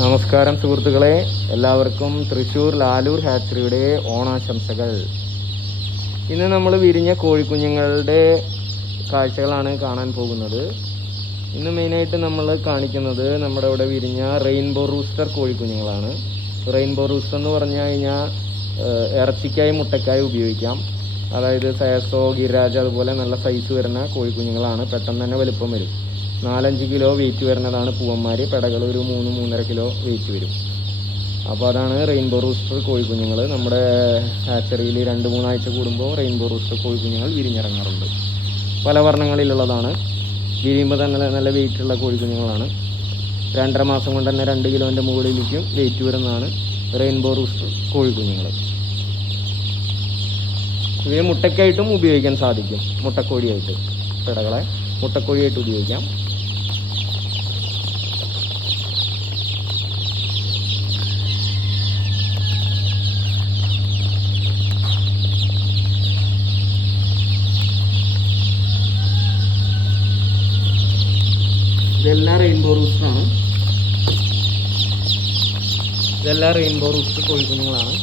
നമസ്കാരം സുഹൃത്തുക്കളെ, എല്ലാവർക്കും തൃശ്ശൂർ ലാലൂർ ഹാച്ചറിയുടെ ഓണാശംസകൾ. ഇന്ന് നമ്മൾ വിരിഞ്ഞ കോഴിക്കുഞ്ഞുങ്ങളുടെ കാഴ്ചകളാണ് കാണാൻ പോകുന്നത്. ഇന്ന് മെയിനായിട്ട് നമ്മൾ കാണിക്കുന്നത് നമ്മുടെ ഇവിടെ വിരിഞ്ഞ റെയിൻബോ റൂസ്റ്റർ കോഴിക്കുഞ്ഞുങ്ങളാണ്. റെയിൻബോ റൂസ്റ്റർ എന്ന് പറഞ്ഞു കഴിഞ്ഞാൽ ഇറച്ചിക്കായി മുട്ടക്കായി ഉപയോഗിക്കാം. അതായത് സയസോ ഗിരാജ് അതുപോലെ നല്ല സൈസ് വരുന്ന കോഴിക്കുഞ്ഞുങ്ങളാണ്. പെട്ടെന്ന് തന്നെ വലുപ്പം വരും. 4-5 കിലോ വെയിറ്റ് വരുന്നതാണ് പൂവന്മാർ. പെടകൾ ഒരു 3-3.5 കിലോ വെയിറ്റ് വരും. അപ്പോൾ അതാണ് റെയിൻബോ റൂസ്റ്റർ കോഴിക്കുഞ്ഞുങ്ങൾ. നമ്മുടെ ഹാച്ചറിയിൽ 2-3 ആഴ്ച കൂടുമ്പോൾ റെയിൻബോ റൂസ്റ്റർ കോഴിക്കുഞ്ഞുങ്ങൾ വിരിഞ്ഞിറങ്ങാറുണ്ട്. പല വർണ്ണങ്ങളിലുള്ളതാണ്. വിരിയുമ്പോൾ തന്നെ നല്ല വെയിറ്റുള്ള കോഴിക്കുഞ്ഞുങ്ങളാണ്. 2.5 മാസം കൊണ്ട് തന്നെ 2 കിലോൻ്റെ മുകളിലേക്കും വെയിറ്റ് വരുന്നതാണ് റെയിൻബോ റൂസ്റ്റർ കോഴിക്കുഞ്ഞുങ്ങൾ. ഇവയെ മുട്ടയ്ക്കായിട്ടും ഉപയോഗിക്കാൻ സാധിക്കും. മുട്ടക്കോഴിയായിട്ട് പെടകളെ മുട്ടക്കോഴിയായിട്ട് ഉപയോഗിക്കാം. ഇതെല്ലാം റെയിൻബോ റൂസ്റ്ററാണ്. ഇതെല്ലാം റെയിൻബോ റൂസ്റ്റർ കോഴിക്കുഞ്ഞുങ്ങളാണ്.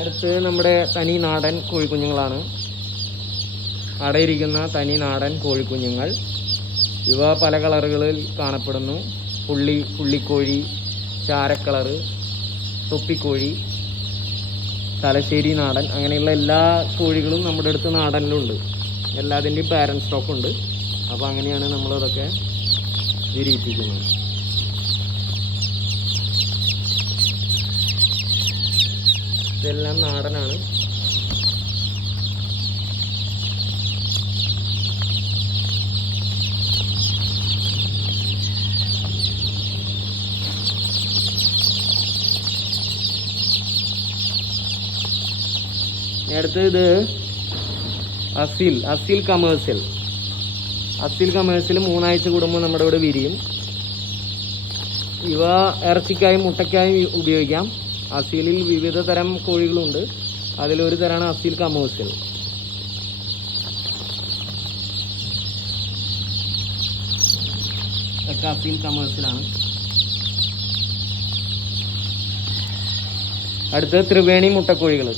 അടുത്ത് നമ്മുടെ തനി നാടൻ കോഴിക്കുഞ്ഞുങ്ങളാണ്. അടയിരിക്കുന്ന തനി നാടൻ കോഴിക്കുഞ്ഞുങ്ങൾ. ഇവ പല കളറുകളിൽ കാണപ്പെടുന്നു. പുള്ളിക്കോഴി, ചാരക്കളറ്, തൊപ്പിക്കോഴി, തലശ്ശേരി നാടൻ, അങ്ങനെയുള്ള എല്ലാ കോഴികളും നമ്മുടെ അടുത്ത് നാടനിലുണ്ട്. എല്ലാത്തിൻ്റെയും പാരൻറ് സ്റ്റോക്ക് ഉണ്ട്. അപ്പോൾ അങ്ങനെയാണ് നമ്മളതൊക്കെ വിരിയിപ്പിക്കുന്നത്. ഇതെല്ലാം നാടനാണ്. അടുത്ത് ഇത് അസീൽ കമേഴ്സ്യൽ 3 ആഴ്ച കൂടുമ്പോൾ നമ്മുടെ ഇവിടെ വിരിയും. ഇവ ഇറച്ചിക്കായും മുട്ടയ്ക്കായും ഉപയോഗിക്കാം. അസീലിൽ വിവിധ തരം കോഴികളുണ്ട്. അതിലൊരു തരമാണ് അസീൽ കമേഴ്സ്യൽ. ഇതൊക്കെ അസീൽ കമേഴ്സ്യലാണ്. അടുത്ത് ത്രിവേണി മുട്ടക്കോഴികൾ.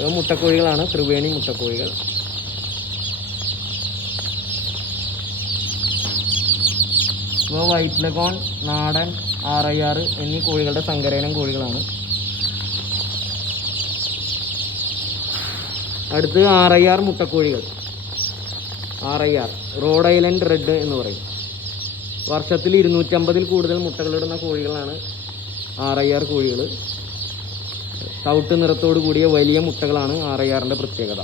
ഇവ മുട്ടക്കോഴികളാണ്, ത്രിവേണി മുട്ടക്കോഴികൾ. ഇവ വൈറ്റ് ലഗോൺ, നാടൻ, RIR എന്നീ കോഴികളുടെ സങ്കരയിനം കോഴികളാണ്. അടുത്ത് RIR മുട്ടക്കോഴികൾ. RIR Rhode Island red എന്ന് പറയും. വർഷത്തിൽ 250-ൽ കൂടുതൽ മുട്ടകളിടുന്ന കോഴികളാണ് RIR കോഴികൾ. തവിട്ട് നിറത്തോടു കൂടിയ വലിയ മുട്ടകളാണ് RIRന്റെ പ്രത്യേകത.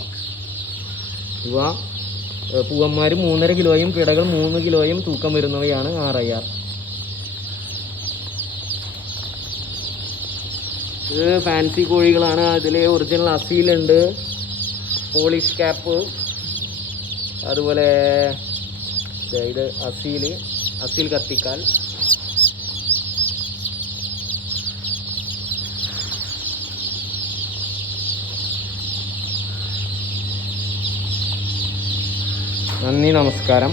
ഇവ പൂവന്മാർ 3.5 കിലോയും പിടകൾ 3 കിലോയും തൂക്കം വരുന്നവയാണ് RIR. ഇത് ഫാൻസി കോഴികളാണ്. അതിൽ ഒറിജിനൽ അസീലുണ്ട്, പോളിഷ് ക്യാപ്പ്, അതുപോലെ ഇത് അസീൽ കത്തിക്കാൽ. നന്ദി, നമസ്കാരം.